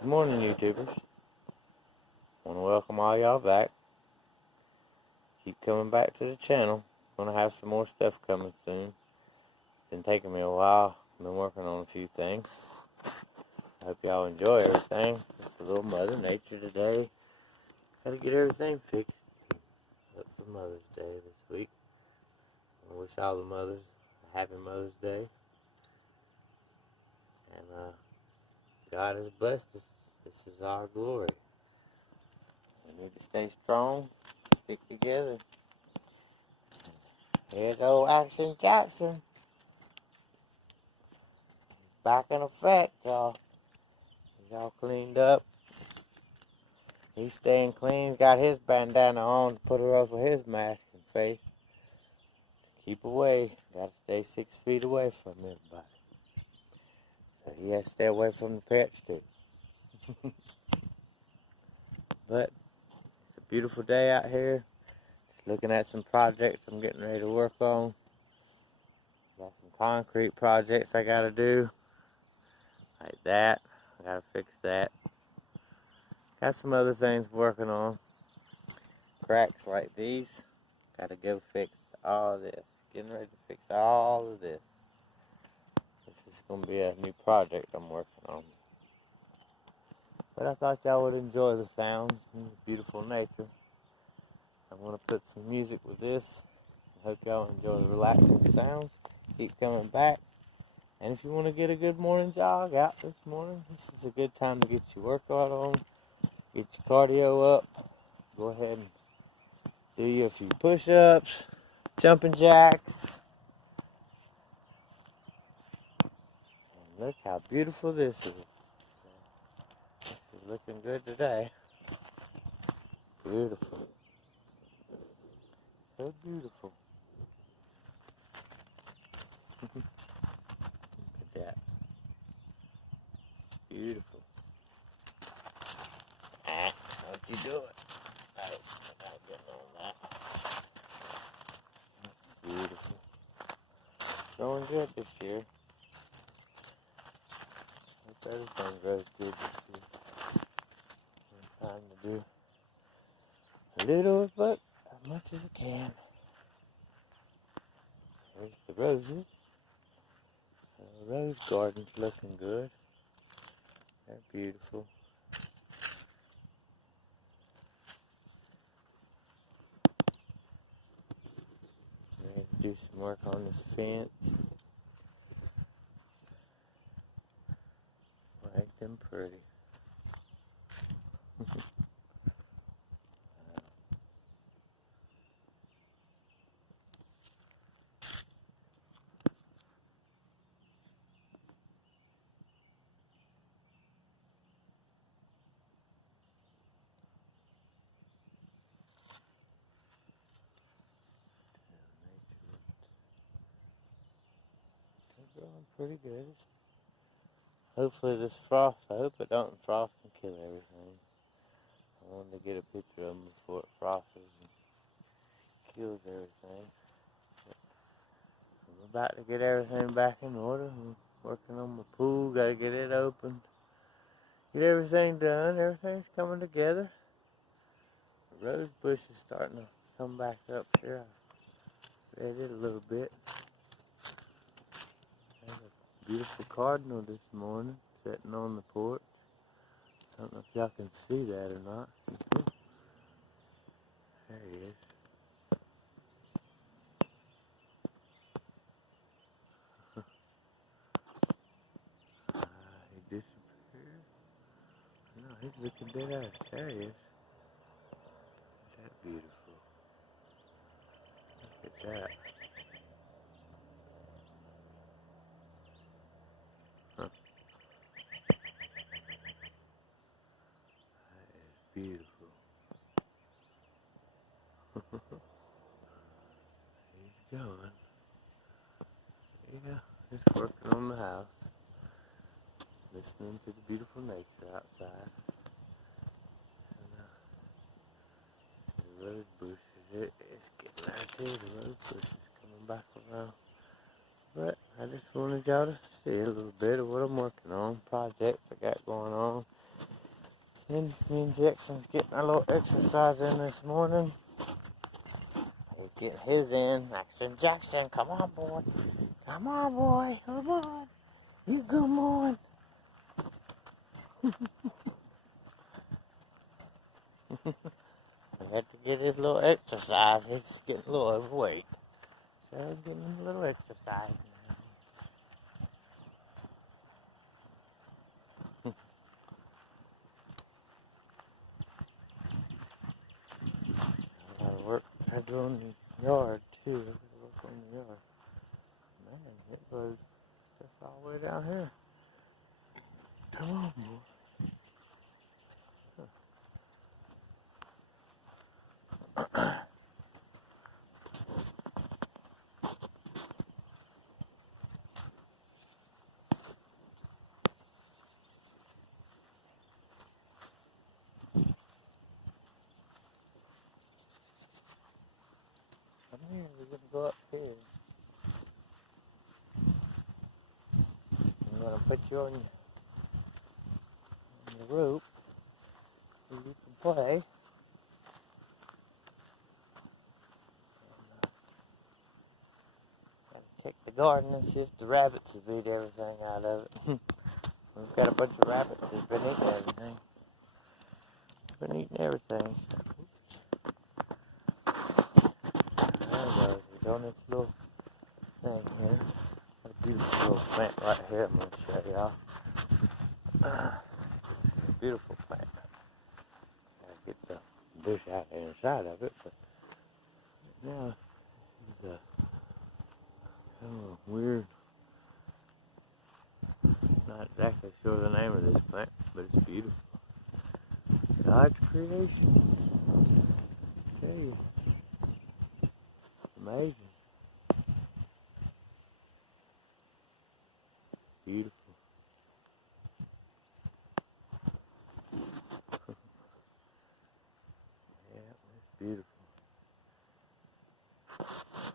Good morning, YouTubers. Want to welcome all y'all back. Keep coming back to the channel. Gonna have some more stuff coming soon. It's been taking me a while. I've been working on a few things. I hope y'all enjoy everything. Just a little Mother Nature today. Gotta get everything fixed up for Mother's Day this week. I wish all the mothers a happy Mother's Day. And God has blessed us. This is our glory. We need to stay strong, stick together. Here's old Action Jackson. Back in effect, y'all. He's all cleaned up. He's staying clean. Got his bandana on to put over his mask and face. Keep away. Gotta stay 6 feet away from everybody. So he has to stay away from the pets too. But it's a beautiful day out here. Just looking at some projects I'm getting ready to work on. Got some concrete projects I gotta do. Like that. I gotta fix that. Got some other things working on. Cracks like these. Gotta go fix all this. Getting ready to fix all of this. This is gonna be a new project I'm working on. But I thought y'all would enjoy the sounds and the beautiful nature. I'm gonna put some music with this. I hope y'all enjoy the relaxing sounds. Keep coming back. And if you want to get a good morning jog out this morning, this is a good time to get your workout on, get your cardio up. Go ahead and do you a few push-ups, jumping jacks. And look how beautiful this is. This is looking good today. Beautiful. So beautiful. Look at that. Beautiful. What you doing? Oh, I'm not getting on that. Beautiful. Going good this year. Hope everything goes good this year. I'm trying to do a little, but as much as I can. There's the roses. The rose garden's looking good. They're beautiful. I need to do some work on this fence. Make them pretty. They're growing pretty good. Hopefully this frost, I hope it don't frost and kill everything. I wanted to get a picture of them before it frosts and kills everything. But I'm about to get everything back in order. I'm working on my pool, gotta get it opened. Get everything done, everything's coming together. The rose bush is starting to come back up here. I read it a little bit. There's a beautiful cardinal this morning, sitting on the porch. I don't know if y'all can see that or not. There he is. He disappeared. No, he's looking dead at us. There he is. Is that beautiful? Look at that. Huh. That is beautiful. He's going. Yeah, just working on the house. Listening to the beautiful nature outside. And, the rose bushes, it's getting out here. The rose bush is coming back around. But I just wanted y'all to see a little bit of what I'm working on, projects I got going on. Me and Jackson's getting a little exercise in this morning. He's getting his in. Jackson, come on, boy. Come on, boy. Come on. You good morning. I had to get his little exercise. He's getting a little overweight. So I'm getting him a little exercise. I gotta work. I do on the yard too. I gotta work on the yard. Man, it was just all the way down here. Come on, boy. Come here, we're gonna go up here. I'm gonna put you on the rope so you can play. Gotta check the garden and see if the rabbits have eaten everything out of it. We've got a bunch of rabbits that's been eating everything. Been eating everything. There goes. We're on this little thing here. Got a beautiful little plant right here. I'm going to show y'all. Beautiful plant. Gotta get the bush out there inside of it, but now it's a kind of weird. Not exactly sure the name of this plant, but it's beautiful. God's creation. I tell you, it's amazing. Beautiful. Yeah, it's beautiful. I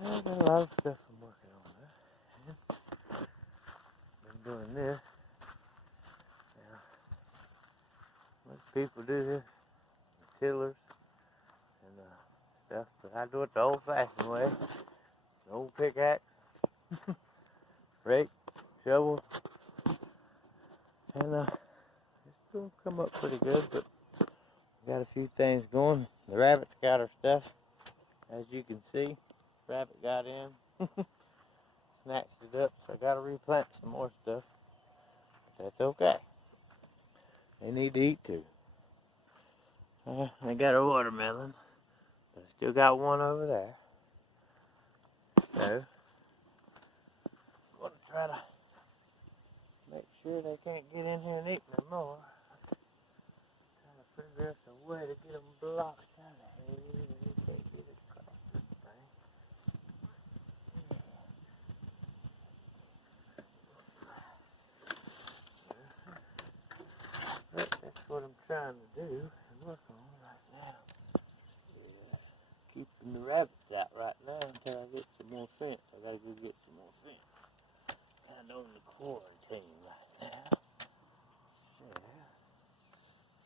got a lot of stuff I'm working on there. Been doing this. Now, most people do this, tillers and stuff, but I do it the old-fashioned way. The old pickaxe, rake, shovel, and it's still come up pretty good, but got a few things going. The rabbits got our stuff, as you can see. Rabbit got in, snatched it up, so I gotta replant some more stuff. But that's okay. They need to eat too. I got a watermelon, but I still got one over there. So, I'm gonna try to make sure they can't get in here and eat no more. Trying to figure out a way to get them blocked out of here. They can't get it across this thing. But that's what I'm trying to do and work on right now. Yeah. Keeping the rabbits out right now until I get some more fence. I gotta go get some more fence. Kind of on the quarantine right now. So,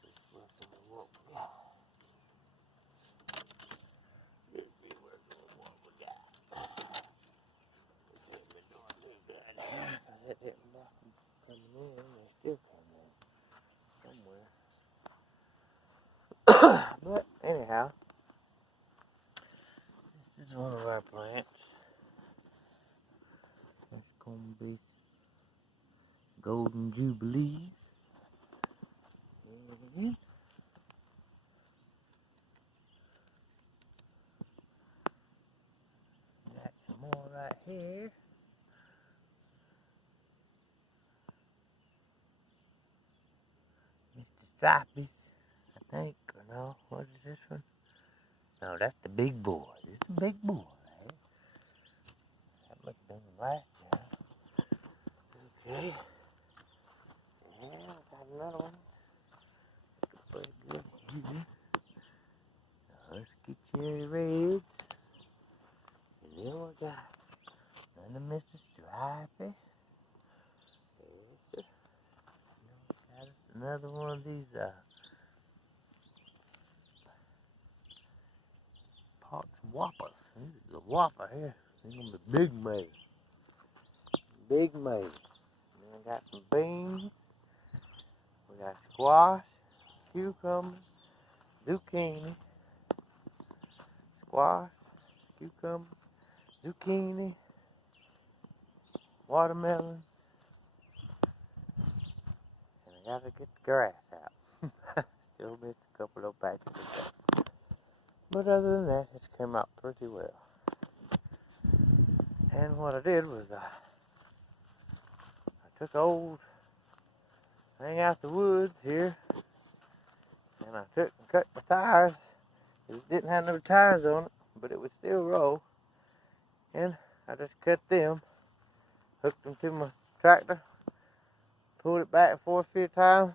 just working with what we got. Just be working with what we got. We ain't been doing too good here, because it didn't block them coming in. They still come in somewhere. But anyhow, this is one of our plants. That's gonna be Golden Jubilees. Got some more right here. Mr. Stripey's, I think, or no? What is this one? No, that's the big boy. This is the big boy, right? That must have been the last one. Okay. Yeah, got another one. Pretty good one here. Now let's get cherry reds. And then we got another Mr. Stripey. Yes, sir. Got us another one of these caught some whoppers. This is a whopper here. He's gonna be big made. Big made. And then I got some beans. We got squash, cucumber, zucchini, squash, cucumber, zucchini, watermelon, and I gotta get the grass out. Still missed a couple of patches of that. But other than that, it's came out pretty well. And what I did was I took an old thing out the woods here, and I took and cut my tires. It didn't have no tires on it, but it would still roll. And I just cut them, hooked them to my tractor, pulled it back 4 or 5 times,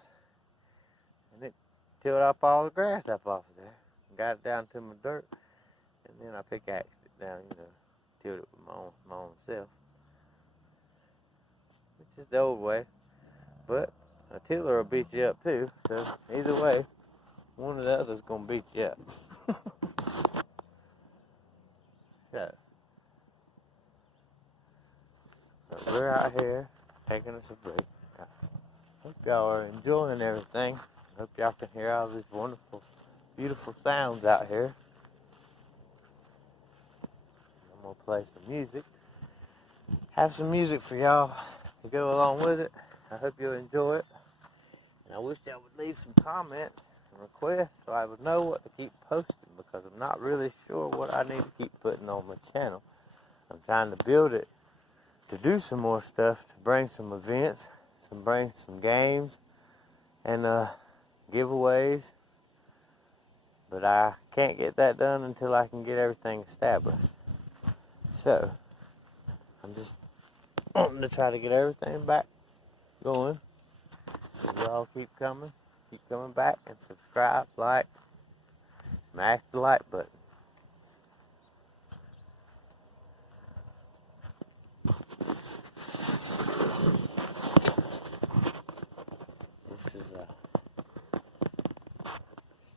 and it tilled up all the grass up off of there. Got it down to my dirt, and then I pickaxed it down, tilled it with my own self. Which is the old way. But a tiller will beat you up too, so either way, one or the other's gonna beat you up. So we're out here taking us a break. I hope y'all are enjoying everything. I hope y'all can hear all these wonderful, beautiful sounds out here. I'm gonna play some music. Have some music for y'all to go along with it. I hope you'll enjoy it. And I wish y'all would leave some comments and requests so I would know what to keep posting, because I'm not really sure what I need to keep putting on my channel. I'm trying to build it to do some more stuff, to bring some events, bring some games and giveaways. But I can't get that done until I can get everything established. So I'm just wanting to try to get everything back going. So y'all keep coming back, and subscribe, like, smash the like button. This is a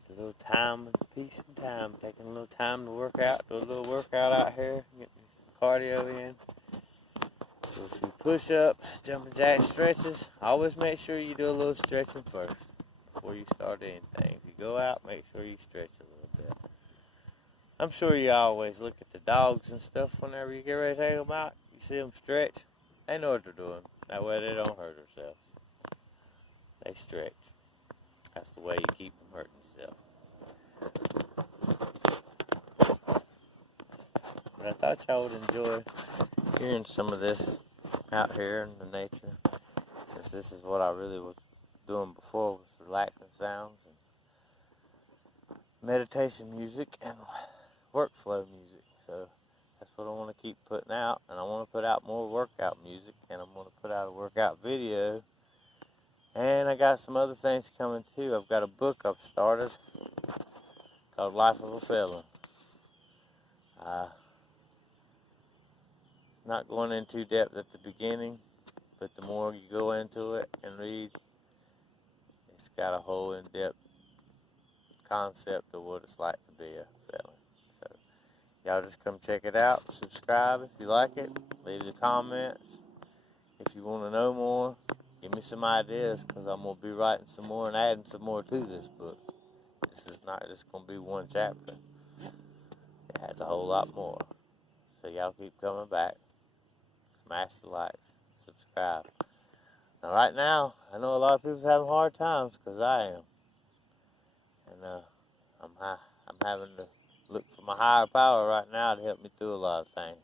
little time of peace and time, taking a little time to work out, do a little workout out here, getting cardio in. Do a few push-ups, jumping jack stretches. Always make sure you do a little stretching first before you start anything. If you go out, make sure you stretch a little bit. I'm sure you always look at the dogs and stuff whenever you get ready to take them out. You see them stretch. They know what they're doing. That way they don't hurt themselves. They stretch. That's the way you keep them hurting yourself. But I thought y'all would enjoy hearing some of this out here in the nature, since this is what I really was doing before, was relaxing sounds and meditation music and workflow music. So that's what I want to keep putting out, and I want to put out more workout music, and I'm going to put out a workout video, and I got some other things coming too. I've got a book I've started called Life of a Felon. Not going into depth at the beginning, but the more you go into it and read, it's got a whole in-depth concept of what it's like to be a felon. So y'all just come check it out. Subscribe if you like it. Leave the comments if you want to know more. Give me some ideas, because I'm going to be writing some more and adding some more to this book. This is not just going to be one chapter. It has a whole lot more. So y'all keep coming back. Smash the likes, subscribe. Now right now, I know a lot of people's having hard times, because I am. And I'm having to look for my higher power right now to help me through a lot of things.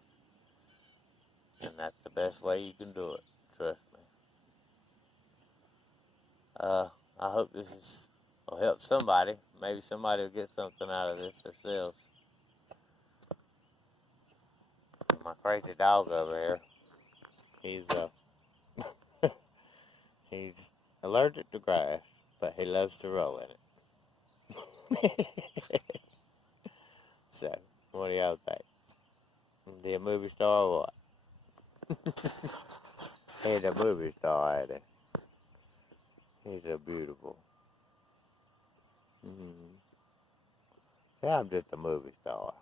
And that's the best way you can do it, trust me. I hope this will help somebody. Maybe somebody will get something out of this themselves. My crazy dog over here, he's allergic to grass, but he loves to roll in it. So, what do y'all think? Be a movie star or what? He's a movie star, ain't he? He's so beautiful. Yeah, I'm just a movie star.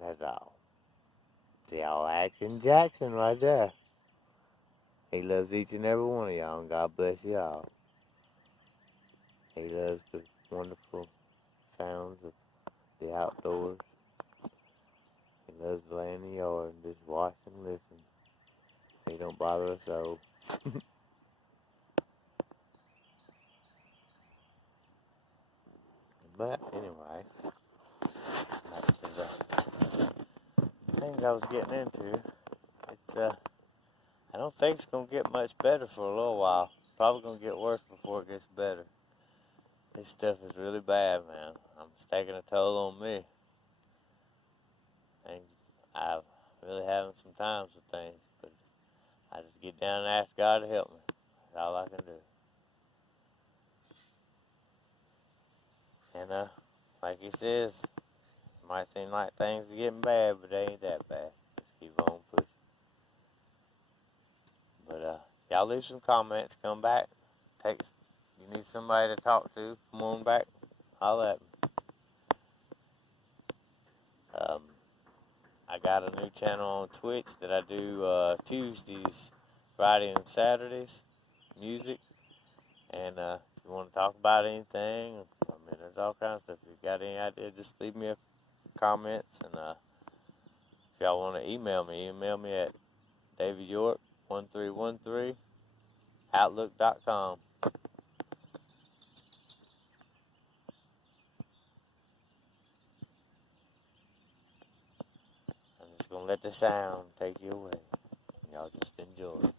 That's all. See all Action Jackson right there. He loves each and every one of y'all, and God bless y'all. He loves the wonderful sounds of the outdoors. He loves to lay in the yard and just watch and listen. He don't bother us so. But anyway, back to the things I was getting into. It's I don't think it's gonna get much better for a little while. Probably gonna get worse before it gets better. This stuff is really bad, man. It's taking a toll on me. And I'm really having some times with things, but I just get down and ask God to help me. That's all I can do. And like he says, it might seem like things are getting bad, but they ain't that bad. Just keep on pushing. But y'all leave some comments. Come back. You need somebody to talk to. Come on back. Holla at me. I got a new channel on Twitch that I do Tuesdays, Friday, and Saturdays. Music. And if you want to talk about anything, I mean, there's all kinds of stuff. If you got any idea, just leave me a comments. And if y'all want to email me at davidyork1313 outlook.com. I'm just going to let the sound take you away. Y'all just enjoy it.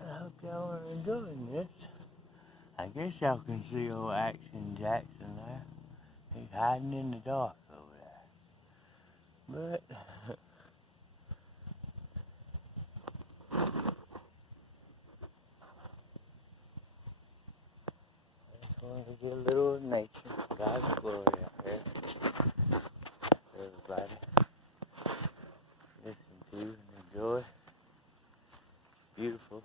I hope y'all are enjoying this. I guess y'all can see old Action Jackson there. He's hiding in the dark over there. But I just wanted to get a little of nature. God's glory out here. Everybody listen to and enjoy. Beautiful.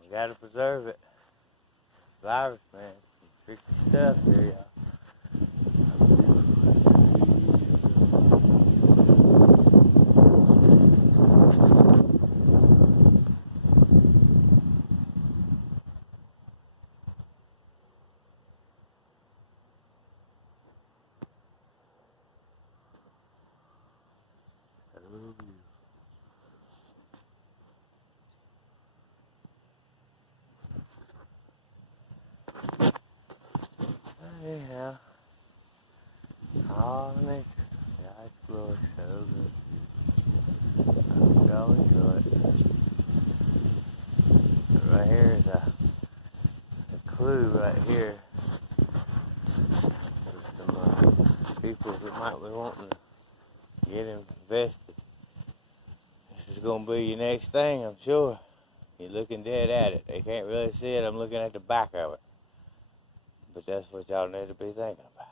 We gotta preserve it. Virus, man. Some tricky stuff here, y'all. Anyhow, all nature, God's glory, so good. I hope y'all enjoy it. But right here is a clue right here for some people who might be wanting to get invested. This is going to be your next thing, I'm sure. You're looking dead at it. They can't really see it. I'm looking at the back of it. But that's what y'all need to be thinking about.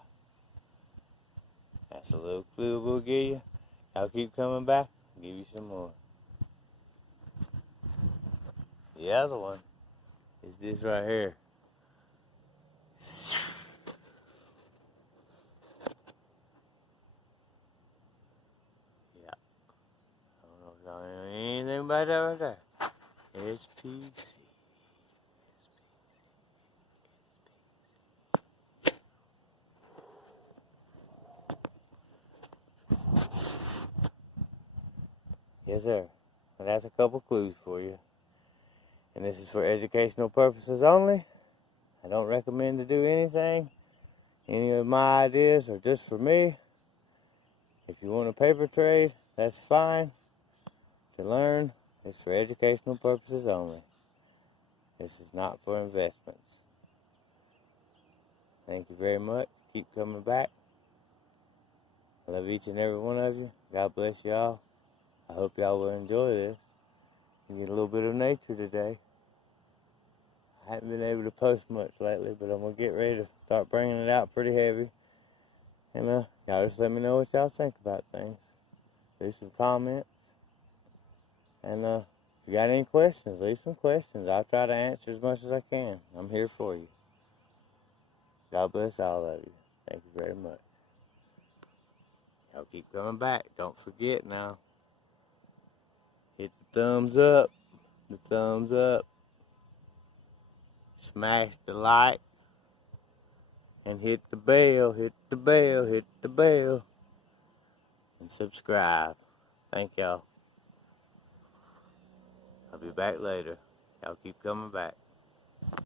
That's a little clue we'll give you. Y'all keep coming back. I'll give you some more. The other one is this right here. Yeah. I don't know if y'all know anything about that right there. SPC. Yes, sir. And that's a couple clues for you. And this is for educational purposes only. I don't recommend to do anything. Any of my ideas are just for me. If you want a paper trade, that's fine. To learn, it's for educational purposes only. This is not for investments. Thank you very much. Keep coming back. I love each and every one of you. God bless y'all. I hope y'all will enjoy this. You get a little bit of nature today. I haven't been able to post much lately, but I'm going to get ready to start bringing it out pretty heavy. And y'all just let me know what y'all think about things. Leave some comments. And if you got any questions, leave some questions. I'll try to answer as much as I can. I'm here for you. God bless all of you. Thank you very much. Y'all keep coming back. Don't forget now. Hit the thumbs up. The thumbs up. Smash the like. And hit the bell. Hit the bell. Hit the bell. And subscribe. Thank y'all. I'll be back later. Y'all keep coming back.